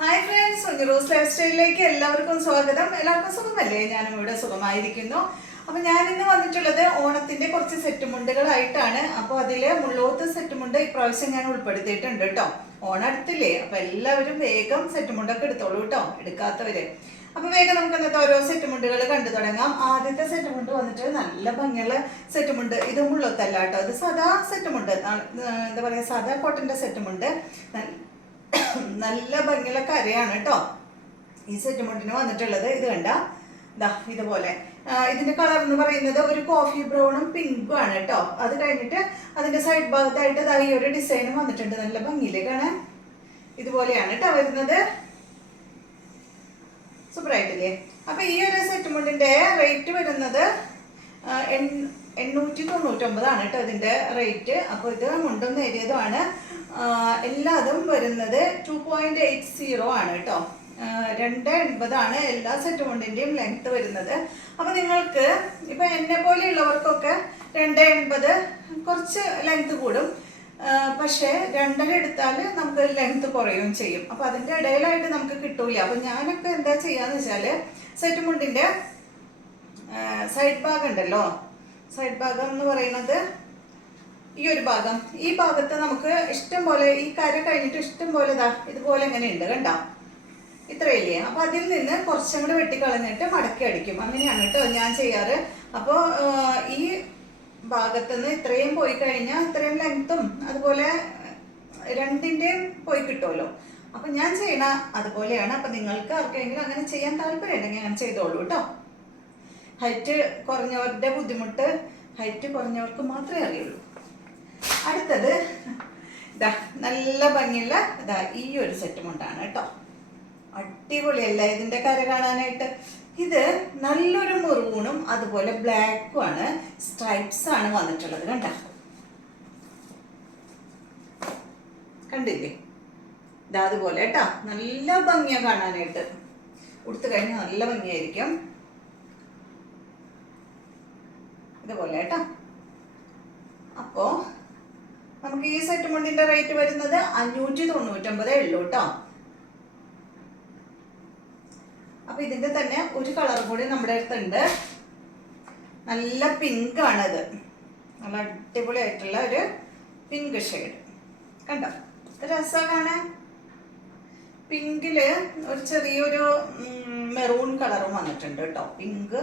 Hi friends, കുഞ്ഞുറോസ് life സ്റ്റൈലിലേക്ക് എല്ലാവർക്കും സ്വാഗതം. എല്ലാവർക്കും സുഖമല്ലേ? ഞാനും ഇവിടെ സുഖമായിരിക്കുന്നു. അപ്പോൾ ഞാൻ ഇന്ന് വന്നിട്ടുള്ളത് ഓണത്തിന്റെ കുറച്ച് സെറ്റ് മുണ്ടുകളായിട്ടാണ്. അപ്പോൾ അതില് മുള്ളോത്ത് സെറ്റ് മുണ്ട് ഇപ്രാവശ്യം ഞാൻ ഉൾപ്പെടുത്തിയിട്ടുണ്ട് കേട്ടോ. ഓണം അടുത്തില്ലേ, അപ്പോൾ എല്ലാവരും വേഗം സെറ്റ് മുണ്ടൊക്കെ എടുത്തോളൂ കേട്ടോ, എടുക്കാത്തവര്. അപ്പോൾ വേഗം നമുക്ക് ഇന്നത്തെ ഓരോ സെറ്റ് മുണ്ടുകൾ കണ്ടു തുടങ്ങാം. ആദ്യത്തെ സെറ്റ് മുണ്ട് വന്നിട്ട് നല്ല ഭംഗിയുള്ള സെറ്റ് മുണ്ട്. ഇത് മുള്ളൊത്തല്ല കേട്ടോ, ഇത് സാധാ സെറ്റ് മുണ്ട്, എന്താ പറയുക, സാധാ കോട്ടന്റെ സെറ്റ് മുണ്ട്. നല്ല ഭംഗിയുള്ള കരയാണ് കേട്ടോ ഈ സെറ്റ് മുണ്ടിന് വന്നിട്ടുള്ളത്. ഇത് കണ്ട ഇതാ ഇതുപോലെ. ഇതിന്റെ കളർ എന്ന് പറയുന്നത് ഒരു കോഫി ബ്രൗണും പിങ്കും ആണ് കേട്ടോ. അത് കഴിഞ്ഞിട്ട് അതിന്റെ സൈഡ് ഭാഗത്തായിട്ട് ഇതാ ഈ ഒരു ഡിസൈനും വന്നിട്ടുണ്ട്. നല്ല ഭംഗിയില് കാണാൻ ഇതുപോലെയാണ് കേട്ടോ വരുന്നത്. സൂപ്പറായിട്ടില്ലേ? അപ്പൊ ഈ ഒരു സെറ്റ് മുണ്ടിന്റെ റേറ്റ് വരുന്നത് 899 കേട്ടോ ഇതിന്റെ റേറ്റ്. അപ്പോൾ ഇത് മുണ്ടും നേരിയതുമാണ്. എല്ലാതും വരുന്നത് 2.80 ആണ് കേട്ടോ. 2.80 എല്ലാ സെറ്റ് മുണ്ടിന്റെയും ലെങ്ത് വരുന്നത്. അപ്പൊ നിങ്ങൾക്ക് ഇപ്പൊ എന്നെ പോലെയുള്ളവർക്കൊക്കെ 2.80 കുറച്ച് ലെങ്ത് കൂടും. പക്ഷെ 2.5 എടുത്താൽ നമുക്ക് ലെങ്ത് കുറയുകയും ചെയ്യും. അപ്പൊ അതിന്റെ ഇടയിലായിട്ട് നമുക്ക് കിട്ടൂല. അപ്പൊ ഞാനൊക്കെ എന്താ ചെയ്യാന്ന് വെച്ചാല് സെറ്റ് മുണ്ടിന്റെ സൈഡ് ഭാഗം ഉണ്ടല്ലോ, സൈഡ് ഭാഗം എന്ന് പറയുന്നത് ഈ ഒരു ഭാഗം, ഈ ഭാഗത്ത് നമുക്ക് ഇഷ്ടം പോലെ ഈ കര കഴിഞ്ഞിട്ട് ഇഷ്ടം പോലെ ഇതുപോലെ എങ്ങനെ ഉണ്ട് കണ്ട, ഇത്രയില്ലേ. അപ്പൊ അതിൽ നിന്ന് കുറച്ചും കൂടെ വെട്ടിക്കളഞ്ഞിട്ട് മടക്കി അടിക്കും. അങ്ങനെയാണ് കേട്ടോ ഞാൻ ചെയ്യാറ്. അപ്പോൾ ഈ ഭാഗത്തുനിന്ന് ഇത്രയും പോയി കഴിഞ്ഞാൽ ഇത്രയും ലെങ്ത്തും അതുപോലെ രണ്ടിന്റെയും പോയി കിട്ടുമല്ലോ. അപ്പൊ ഞാൻ ചെയ്യണ അതുപോലെയാണ്. അപ്പൊ നിങ്ങൾക്ക് ആർക്കെങ്കിലും അങ്ങനെ ചെയ്യാൻ താല്പര്യം ഉണ്ടെങ്കിൽ അങ്ങനെ ചെയ്തോളൂ കേട്ടോ. ഹൈറ്റ് കുറഞ്ഞവരുടെ ബുദ്ധിമുട്ട് ഹൈറ്റ് കുറഞ്ഞവർക്ക് മാത്രമേ അറിയുള്ളൂ. അടുത്തത് ഇതാ നല്ല ഭംഗിയുള്ള ഇതാ ഈ ഒരു സെറ്റ് മുണ്ടാണ് കേട്ടോ. അടിപൊളിയല്ല ഇതിന്റെ കര കാണാനായിട്ട്? ഇത് നല്ലൊരു മെറൂണും അതുപോലെ ബ്ലാക്കും ആണ്, സ്ട്രൈപ്സ് ആണ് വന്നിട്ടുള്ളത്. കണ്ടില്ലേ? ഇതാ അതുപോലെ കേട്ടോ, നല്ല ഭംഗിയാ കാണാനായിട്ട്. ഉടുത്തു കഴിഞ്ഞാൽ നല്ല ഭംഗിയായിരിക്കും. ഇതുപോലെ കേട്ടോ. അപ്പോ നമുക്ക് ഈ സെറ്റ് മുണ്ടിന്റെ റേറ്റ് വരുന്നത് 599 ഉള്ളൂ കേട്ടോ. അപ്പൊ ഇതിന്റെ തന്നെ ഒരു കളർ കൂടി നമ്മുടെ അടുത്തുണ്ട്. നല്ല പിങ്ക് ആണത്, നല്ല അടിപൊളിയായിട്ടുള്ള ഒരു പിങ്ക് ഷെയ്ഡ്. കണ്ടോ രസം കാണാൻ? പിങ്കില് ഒരു ചെറിയൊരു മെറൂൺ കളറും വന്നിട്ടുണ്ട് കേട്ടോ. പിങ്ക്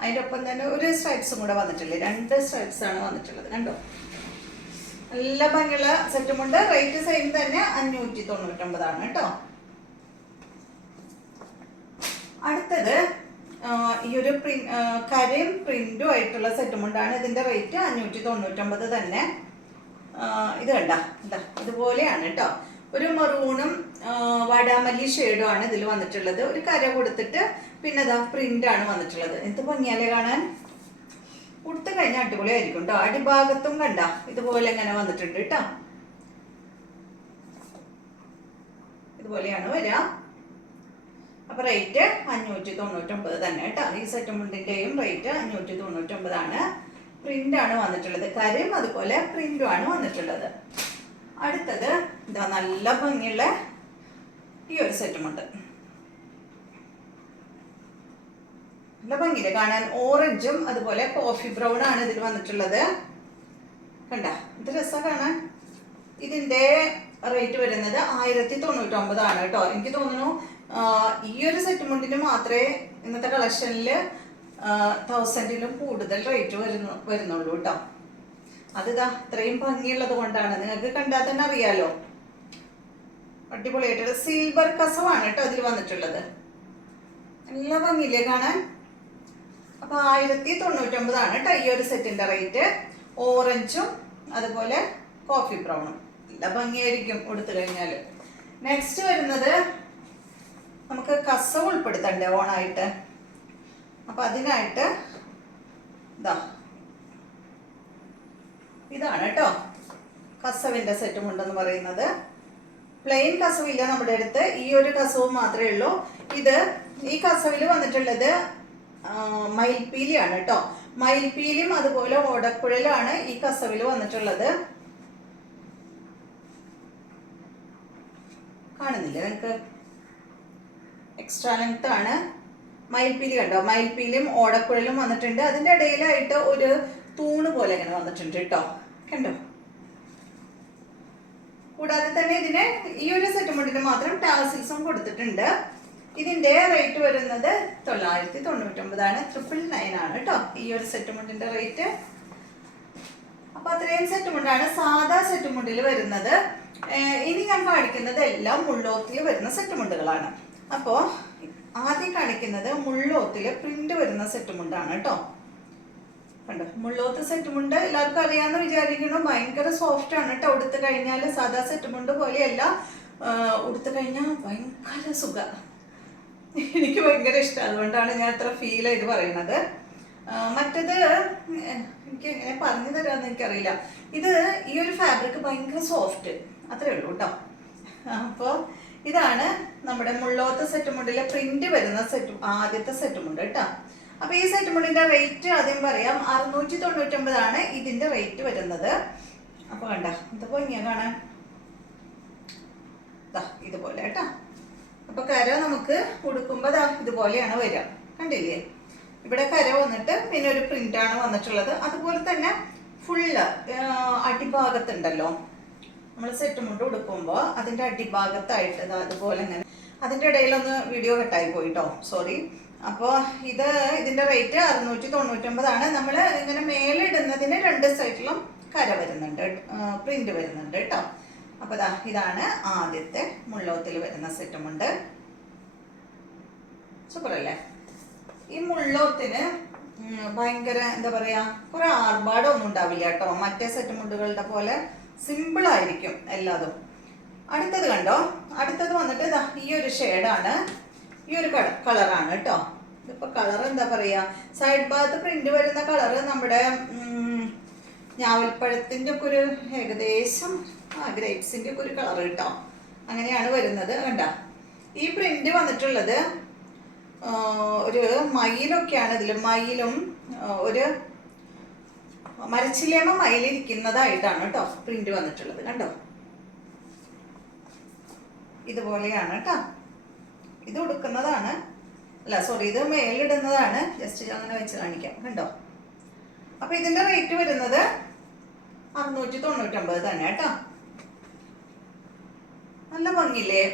അതിൻ്റെ ഒപ്പം തന്നെ ഒരു സ്ട്രൈപ്സും കൂടെ വന്നിട്ടില്ലേ, 2 സ്ട്രൈപ്സ് ആണ് വന്നിട്ടുള്ളത്. കണ്ടോ നല്ല ഭംഗിയുള്ള സെറ്റുമുണ്ട്. റേറ്റ് സെയിം തന്നെ 599 കേട്ടോ. അടുത്തത് ഈ ഒരു കരയും പ്രിന്റും ആയിട്ടുള്ള സെറ്റുമുണ്ടാണ്. ഇതിന്റെ റേറ്റ് 599 തന്നെ. ഇത് കണ്ട ഇതുപോലെയാണ് കേട്ടോ. ഒരു മെറൂണും വാടാമല്ലി ഷെയ്ഡും ആണ് ഇതിൽ വന്നിട്ടുള്ളത്. ഒരു കര കൊടുത്തിട്ട് പിന്നെ ഇതാ പ്രിന്റ് ആണ് വന്നിട്ടുള്ളത്. എന്ത് ഭംഗിയാലേ കാണാൻ? ഉടുത്ത് കഴിഞ്ഞാൽ അടിപൊളിയായിരിക്കും കേട്ടോ. അടിഭാഗത്തും കണ്ട ഇതുപോലെ ഇങ്ങനെ വന്നിട്ടുണ്ട് കേട്ടോ. ഇതുപോലെയാണ് വരിക. അപ്പൊ റേറ്റ് 599 തന്നെ കേട്ടോ. ഈ സെറ്റ് മുണ്ടിന്റെയും റേറ്റ് 599 ആണ്. പ്രിന്റ് ആണ് വന്നിട്ടുള്ളത്. കരയും അതുപോലെ പ്രിന്റും ആണ് വന്നിട്ടുള്ളത്. അടുത്തത് ഇതാ നല്ല ഭംഗിയുള്ള ഈ ഒരു സെറ്റുമുണ്ട്. നല്ല ഭംഗിയില് കാണാൻ. ഓറഞ്ചും അതുപോലെ കോഫി ബ്രൗൺ ആണ് ഇതിൽ വന്നിട്ടുള്ളത്. കണ്ട ഇത് രസം കാണാൻ. ഇതിന്റെ റേറ്റ് വരുന്നത് 1099 ആണ് കേട്ടോ. എനിക്ക് തോന്നുന്നു ഈ ഒരു സെറ്റ് മുണ്ടിന് മാത്രമേ ഇന്നത്തെ കളക്ഷനില് 1000-ലും കൂടുതൽ റേറ്റ് വരുന്നുള്ളൂ കേട്ടോ. അതിതാ ഇത്രയും ഭംഗിയുള്ളത് കൊണ്ടാണ്. നിങ്ങൾക്ക് കണ്ടാൽ തന്നെ അറിയാലോ. അടിപൊളിയായിട്ടുള്ള സിൽവർ കസവാണ് കേട്ടോ അതിൽ വന്നിട്ടുള്ളത്. നല്ല ഭംഗിയില്ലേ കാണാൻ? അപ്പൊ 1099 ആണ് കേട്ടോ ഈ ഒരു സെറ്റിന്റെ റേറ്റ്. ഓറഞ്ചും അതുപോലെ കോഫി ബ്രൗണും നല്ല ഭംഗിയായിരിക്കും ഉടുത്തു കഴിഞ്ഞാല്. നെക്സ്റ്റ് വരുന്നത് നമുക്ക് കസവ് ഉൾപ്പെടുത്തണ്ടേ ഓണായിട്ട്. അപ്പൊ അതിനായിട്ട് ഇതാണ് കേട്ടോ കസവിന്റെ സെറ്റും ഉണ്ടെന്ന് പറയുന്നത്. പ്ലെയിൻ കസവില്ല നമ്മുടെ അടുത്ത്, ഈ ഒരു കസവ് മാത്രമേ ഉള്ളൂ. ഈ കസവില് വന്നിട്ടുള്ളത് മയിൽപ്പീലിയാണ് കേട്ടോ. മയിൽപ്പീലിയും അതുപോലെ ഓടക്കുഴലാണ് ഈ കസവില് വന്നിട്ടുള്ളത്. കാണുന്നില്ലേ നിങ്ങൾക്ക്? എക്സ്ട്രാ ലെങ്ത് ആണ്. മയിൽപ്പീലി കണ്ടോ, മയിൽപ്പീലിയും ഓടക്കുഴലും വന്നിട്ടുണ്ട്. അതിൻ്റെ ഇടയിലായിട്ട് ഒരു തൂണ് പോലെ ഇങ്ങനെ വന്നിട്ടുണ്ട് കേട്ടോ, കണ്ടോ. കൂടാതെ തന്നെ ഇതിന് ഈ ഒരു സെറ്റ് മുണ്ടിന് മാത്രം ടാസിൽസും കൊടുത്തിട്ടുണ്ട്. ഇതിന്റെ റേറ്റ് വരുന്നത് 999 999 ആണ് കേട്ടോ ഈ ഒരു സെറ്റ് മുണ്ടിന്റെ റേറ്റ്. അപ്പൊ അത്രയും സെറ്റ് മുണ്ടാണ് സാധാ സെറ്റ് മുണ്ടിൽ വരുന്നത്. ഇനി ഞാൻ കാണിക്കുന്നത് എല്ലാം മുള്ളോത്തിൽ വരുന്ന സെറ്റ് മുണ്ടുകളാണ്. അപ്പോൾ ആദ്യം കാണിക്കുന്നത് മുള്ളോത്തിൽ പ്രിന്റ് വരുന്ന സെറ്റ് മുണ്ടാണ് കേട്ടോ. കണ്ടോ, മുള്ളോത്ത് സെറ്റ് മുണ്ട് എല്ലാവർക്കും അറിയാമെന്ന് വിചാരിക്കണം. ഭയങ്കര സോഫ്റ്റ് ആണ് കേട്ടോ. ഉടുത്ത് കഴിഞ്ഞാൽ സാധാ സെറ്റ് മുണ്ട് പോലെയല്ല, ഉടുത്ത് കഴിഞ്ഞാൽ ഭയങ്കര സുഖ. എനിക്ക് ഭയങ്കര ഇഷ്ടം, അതുകൊണ്ടാണ് ഞാൻ അത്ര ഫീൽ ചെയ്ത് പറയുന്നത്. മറ്റത് എനിക്ക് എങ്ങനെ പറഞ്ഞു തരാമെന്ന് എനിക്കറിയില്ല. ഇത് ഈ ഒരു ഫാബ്രിക് ഭയങ്കര സോഫ്റ്റ്, അത്രേ ഉള്ളൂ കേട്ടോ. അപ്പോൾ ഇതാണ് നമ്മുടെ മുള്ളോത്ത് സെറ്റ് മുണ്ടിലെ പ്രിന്റ് വരുന്ന സെറ്റ്, ആദ്യത്തെ സെറ്റ് മുണ്ട് കേട്ടോ. അപ്പൊ ഈ സെറ്റ് മുണ്ടിന്റെ റേറ്റ് ആദ്യം പറയാം. 699 ഇതിന്റെ റേറ്റ് വരുന്നത്. അപ്പൊ കണ്ട ഇത് ഭംഗിയാ കാണാൻ, ഇതുപോലെ കേട്ടോ. അപ്പൊ കര നമുക്ക് ഉടുക്കുമ്പോ ഇതുപോലെയാണ് വരിക, കണ്ടില്ലേ. ഇവിടെ കര വന്നിട്ട് പിന്നെ ഒരു പ്രിന്റ് ആണ് വന്നിട്ടുള്ളത്. അതുപോലെ തന്നെ ഫുള്ള് അടിഭാഗത്തുണ്ടല്ലോ, നമ്മൾ സെറ്റ് മുണ്ട് ഉടുക്കുമ്പോൾ അതിന്റെ അടിഭാഗത്തായിട്ട് അതുപോലെ ഇങ്ങനെ, അതിന്റെ ഇടയിലൊന്ന് വീഡിയോ കട്ടായി പോയിട്ടോ, സോറി. അപ്പോൾ ഇതിന്റെ റേറ്റ് 699 നമ്മൾ ഇങ്ങനെ മേലിടുന്നതിന് രണ്ട് സൈഡിലും കര വരുന്നുണ്ട്, പ്രിന്റ് വരുന്നുണ്ട് കേട്ടോ. അപ്പൊ ഇതാണ് ആദ്യത്തെ മുള്ളോത്തിൽ വരുന്ന സെറ്റ് മുണ്ട്. സൂപ്പർ അല്ലേ. ഈ മുള്ളോത്തിന് ഭയങ്കര എന്താ പറയാ, കുറെ ആർഭാടമൊന്നും ഉണ്ടാവില്ല കേട്ടോ. മറ്റേ സെറ്റ് മുണ്ടുകളുടെ പോലെ സിമ്പിൾ ആയിരിക്കും എല്ലാതും. അടുത്തത് കണ്ടോ, അടുത്തത് വന്നിട്ട് ഈ ഒരു ഷെയ്ഡാണ്, ഈ ഒരു കളറാണ് കേട്ടോ. ഇതിപ്പോ കളർ എന്താ പറയാ, സൈഡ് ഭാഗത്ത് പ്രിന്റ് വരുന്ന കളറ് നമ്മുടെ ഞാവൽപ്പഴത്തിന്റെ ഒക്കെ ഒരു ഏകദേശം ഗ്രേപ്സിന്റെ ഒക്കെ ഒരു കളർ കേട്ടോ, അങ്ങനെയാണ് വരുന്നത്. കണ്ട ഈ പ്രിന്റ് വന്നിട്ടുള്ളത് ഒരു മയിലൊക്കെയാണ് ഇതിൽ, മയിലും ഒരു മരച്ചിലേമ മയിലിരിക്കുന്നതായിട്ടാണ് കേട്ടോ പ്രിന്റ് വന്നിട്ടുള്ളത്. കണ്ടോ, ഇതുപോലെയാണ് കേട്ടോ. ഇത് ഉടുക്കുന്നതാണ്, അല്ല സോറി, ഇത് മേലിടുന്നതാണ്. ജസ്റ്റ് അങ്ങനെ വെച്ച് കാണിക്കാം, കണ്ടോ. അപ്പൊ ഇതിന്റെ റേറ്റ് വരുന്നത് 699 തന്നെ കേട്ടോ. നല്ല ഭംഗിയില്ലേ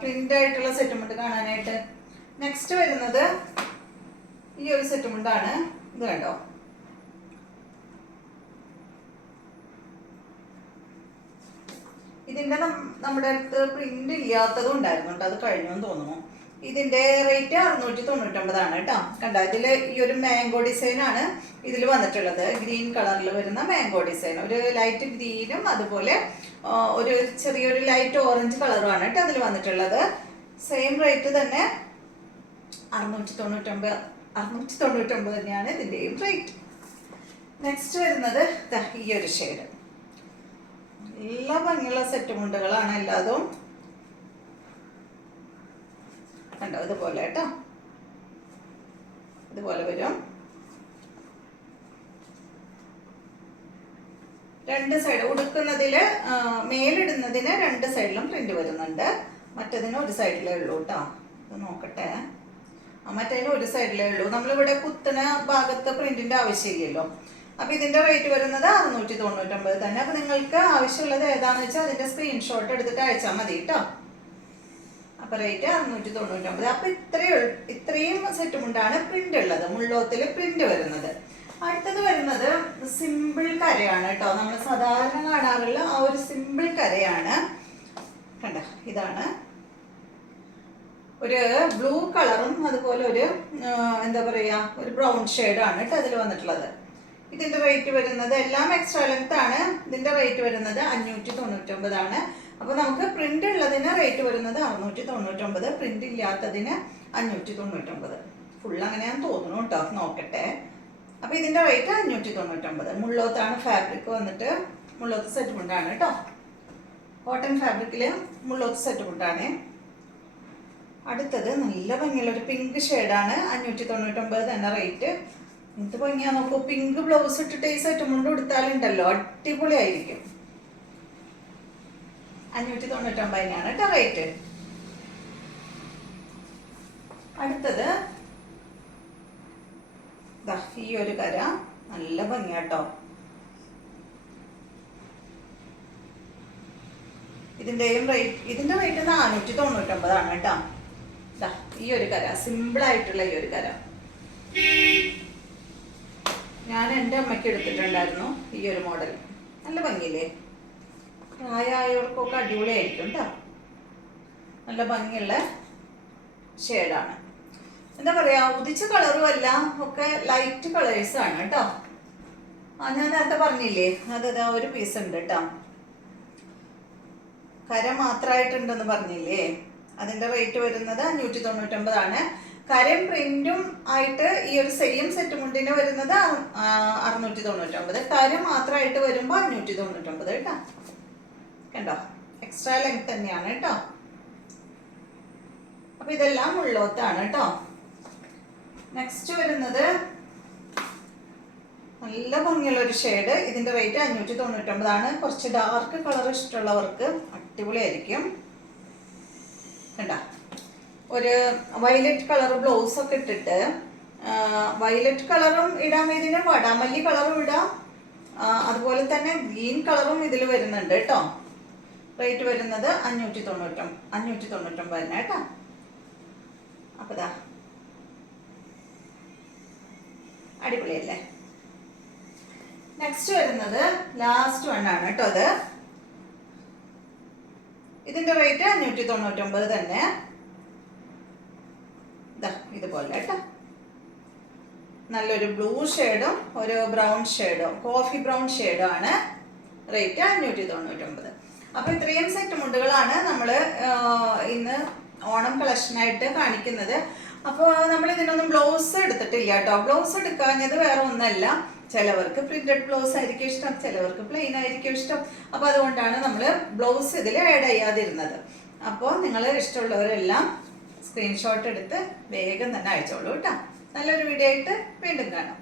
പ്രിന്റ് ആയിട്ടുള്ള സെറ്റ് മുണ്ട് കാണാനായിട്ട്. നെക്സ്റ്റ് വരുന്നത് ഈ ഒരു സെറ്റ് മുണ്ടാണ്. ഇത് കണ്ടോ, ഇതിന്റെ നമ്മുടെ അടുത്ത് പ്രിന്റ് ഇല്ലാത്തതും ഉണ്ടായിരുന്നു കേട്ടോ, അത് കഴിഞ്ഞു തോന്നുന്നു. ഇതിന്റെ റേറ്റ് 699 കേട്ടോ. കണ്ട, ഇതില് ഈ ഒരു മാംഗോ ഡിസൈൻ ആണ് ഇതിൽ വന്നിട്ടുള്ളത്. ഗ്രീൻ കളറിൽ വരുന്ന മാംഗോ ഡിസൈൻ, ഒരു ലൈറ്റ് ഗ്രീനും അതുപോലെ ഒരു ചെറിയൊരു ലൈറ്റ് ഓറഞ്ച് കളറുമാണ് കേട്ടോ അതിൽ വന്നിട്ടുള്ളത്. സെയിം റേറ്റ് തന്നെ 699 തന്നെയാണ് ഇതിന്റെയും റേറ്റ്. നെക്സ്റ്റ് വരുന്നത് ഈ ഒരു ഷെയ്ഡ്. എല്ലാ ഭംഗിയുള്ള സെറ്റ് മുണ്ടുകളാണ് എല്ലാതും. കണ്ടോ, ഇതുപോലെ കേട്ടോ, ഇതുപോലെ വരും. രണ്ട് സൈഡ് ഉടുക്കുന്നതില് മേലിടുന്നതിന് രണ്ട് സൈഡിലും പ്രിന്റ് വരുന്നുണ്ട്, മറ്റതിന് ഒരു സൈഡിലേ ഉള്ളൂ കേട്ടോ. ഇത് നോക്കട്ടെ, മറ്റേതിന് ഒരു സൈഡിലേ ഉള്ളൂ. നമ്മളിവിടെ കുത്തുന്ന ഭാഗത്ത് പ്രിന്റിന്റെ ആവശ്യമില്ലല്ലോ. അപ്പൊ ഇതിന്റെ റേറ്റ് വരുന്നത് 699 തന്നെ. അപ്പൊ നിങ്ങൾക്ക് ആവശ്യമുള്ളത് ഏതാണെന്ന് വെച്ചാൽ അതിന്റെ സ്ക്രീൻഷോട്ട് എടുത്തിട്ട് അയച്ചാൽ മതി കേട്ടോ. അപ്പൊ റേറ്റ് 699. അപ്പൊ ഇത്രയും സെറ്റ് മുണ്ടാണ് പ്രിന്റ് ഉള്ളത്, മുള്ളോത്തിൽ പ്രിന്റ് വരുന്നത്. അടുത്തത് വരുന്നത് സിമ്പിൾ കരയാണ് കേട്ടോ. നമ്മൾ സാധാരണ കാണാറുള്ള ആ ഒരു സിമ്പിൾ കരയാണ്. കണ്ട, ഇതാണ് ഒരു ബ്ലൂ കളറും അതുപോലെ ഒരു എന്താ പറയാ, ഒരു ബ്രൗൺ ഷെയ്ഡാണ് കേട്ടോ അതിൽ വന്നിട്ടുള്ളത്. ഇതിന്റെ റേറ്റ് വരുന്നത് എല്ലാം എക്സ്ട്രാ ലെങ്ത് ആണ്. ഇതിന്റെ റേറ്റ് വരുന്നത് 599. അപ്പൊ നമുക്ക് പ്രിന്റ് ഉള്ളതിന് റേറ്റ് വരുന്നത് 699, പ്രിന്റ് ഇല്ലാത്തതിന് 599. ഫുൾ അങ്ങനെയാന്ന് തോന്നുന്നു കേട്ടോ, നോക്കട്ടെ. അപ്പൊ ഇതിന്റെ റേറ്റ് 599. മുള്ളോത്താണ് ഫാബ്രിക് വന്നിട്ട്, മുള്ളോത്ത് സെറ്റ് മുണ്ടാണ് കേട്ടോ. കോട്ടൺ ഫാബ്രിക്കില് മുള്ളോത്ത് സെറ്റ് മുണ്ടാണ്. അടുത്തത് നല്ല ഭംഗിയുള്ള ഒരു പിങ്ക് ഷെയ്ഡാണ്, 599 തന്നെ റേറ്റ്. എന്ത് ഭംഗിയാ നോക്കൂ, പിങ്ക് ബ്ലൗസ് ഇട്ടിട്ട് ഈ സെറ്റ് മുണ്ട് കൊടുത്താലുണ്ടല്ലോ അടിപൊളിയായിരിക്കും. 599 കേട്ടോ റേറ്റ്. അടുത്തത് ഈ ഒരു കര നല്ല ഭംഗിയാട്ടോ. ഇതിന്റെ റേറ്റ് 499 കേട്ടോ. ഈ ഒരു കര സിമ്പിൾ ആയിട്ടുള്ള ഈ ഒരു കര ഞാൻ എൻ്റെ അമ്മയ്ക്ക് എടുത്തിട്ടുണ്ടായിരുന്നു. ഈ ഒരു മോഡൽ നല്ല ഭംഗിയില്ലേ, പ്രായമായവർക്കൊക്കെ അടിപൊളിയായിരിക്കും കേട്ടോ. നല്ല ഭംഗിയുള്ള ഷെയ്ഡാണ്. എന്താ പറയാ, ഉദിച്ച കളറും അല്ല, ഒക്കെ ലൈറ്റ് കളേഴ്സ് ആണ് കേട്ടോ. ഞാൻ നേരത്തെ പറഞ്ഞില്ലേ, അതാ ഒരു പീസ് ഉണ്ട് കേട്ടോ. കര മാത്രമായിട്ടുണ്ടെന്ന് പറഞ്ഞില്ലേ, അതിന്റെ റേറ്റ് വരുന്നത് 599 കരയും പ്രിന്റും ആയിട്ട് ഈ ഒരു സെയിം സെറ്റ് മുണ്ടിന് വരുന്നത് 699. കര മാത്രമായിട്ട് വരുമ്പോ 599 കേട്ടോ. കണ്ടോ, എക്സ്ട്രാ ലെങ്ത് തന്നെയാണ് കേട്ടോ. അപ്പൊ ഇതെല്ലാം ഉള്ളോത്താണ് കേട്ടോ. നെക്സ്റ്റ് വരുന്നത് നല്ല ഭംഗിയുള്ള ഒരു ഷെയ്ഡ്. ഇതിന്റെ റേറ്റ് 599. കുറച്ച് ഡാർക്ക് കളർ ഇഷ്ടമുള്ളവർക്ക് അടിപൊളിയായിരിക്കും. കണ്ട, ഒരു വയലറ്റ് കളർ ബ്ലൗസ് ഒക്കെ ഇട്ടിട്ട്, വയലറ്റ് കളറും ഇടാൻ ഇതിന് വടാമല്ലി കളറും ഇടാം, അതുപോലെ തന്നെ ഗ്രീൻ കളറും ഇതിൽ വരുന്നുണ്ട് കേട്ടോ. റേറ്റ് വരുന്നത് 599 കേട്ടോ. അപ്പൊ ദാ അടിപൊളിയല്ലേ. നെക്സ്റ്റ് വരുന്നത് ലാസ്റ്റ് വൺ ആണ് കേട്ടോ. ഇതിന്റെ റേറ്റ് 599 തന്നെ. ഇതുപോലെ കേട്ടോ, നല്ലൊരു ബ്ലൂ ഷെയ്ഡും ഒരു ബ്രൗൺ ഷെയ്ഡും, കോഫി ബ്രൗൺ ഷെയ്ഡും ആണ്. റേറ്റ് 599. അപ്പൊ ഇത്രയും സെറ്റ് മുണ്ടുകളാണ് നമ്മൾ ഇന്ന് ഓണം കളക്ഷനായിട്ട് കാണിക്കുന്നത്. അപ്പോൾ നമ്മൾ ഇതിനൊന്നും ബ്ലൗസ് എടുത്തിട്ടില്ല കേട്ടോ. ബ്ലൗസ് എടുക്കാഞ്ഞത് വേറെ ഒന്നല്ല, ചിലവർക്ക് പ്രിന്റഡ് ബ്ലൗസ് ആയിരിക്കും ഇഷ്ടം, ചിലവർക്ക് പ്ലെയിൻ ആയിരിക്കും ഇഷ്ടം. അപ്പോൾ അതുകൊണ്ടാണ് നമ്മൾ ബ്ലൗസ് ഇതിൽ ആഡ് ചെയ്യാതിരുന്നത്. അപ്പോൾ നിങ്ങൾ ഇഷ്ടമുള്ളവരെല്ലാം സ്ക്രീൻഷോട്ട് എടുത്ത് വേഗം തന്നെ അയച്ചോളൂ കേട്ടോ. നല്ലൊരു വീഡിയോ ആയിട്ട് വീണ്ടും കാണാം.